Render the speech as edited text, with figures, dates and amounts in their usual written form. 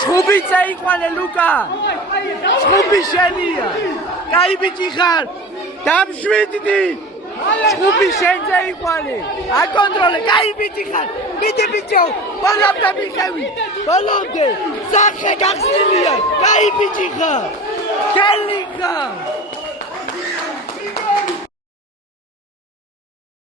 Schubitze iqvale Luka. Schubi შენია. Კაი ბიჭი ხარ. დამშვიდდი. Schubi შენზე იqvale. აკონტროლე, კაი ბიჭი ხარ. მიდი ბიჭო, ბოლომდე მიყევი. ბოლომდე. სახე გახსნილია. კაი ბიჭი ხარ. შენი ხარ.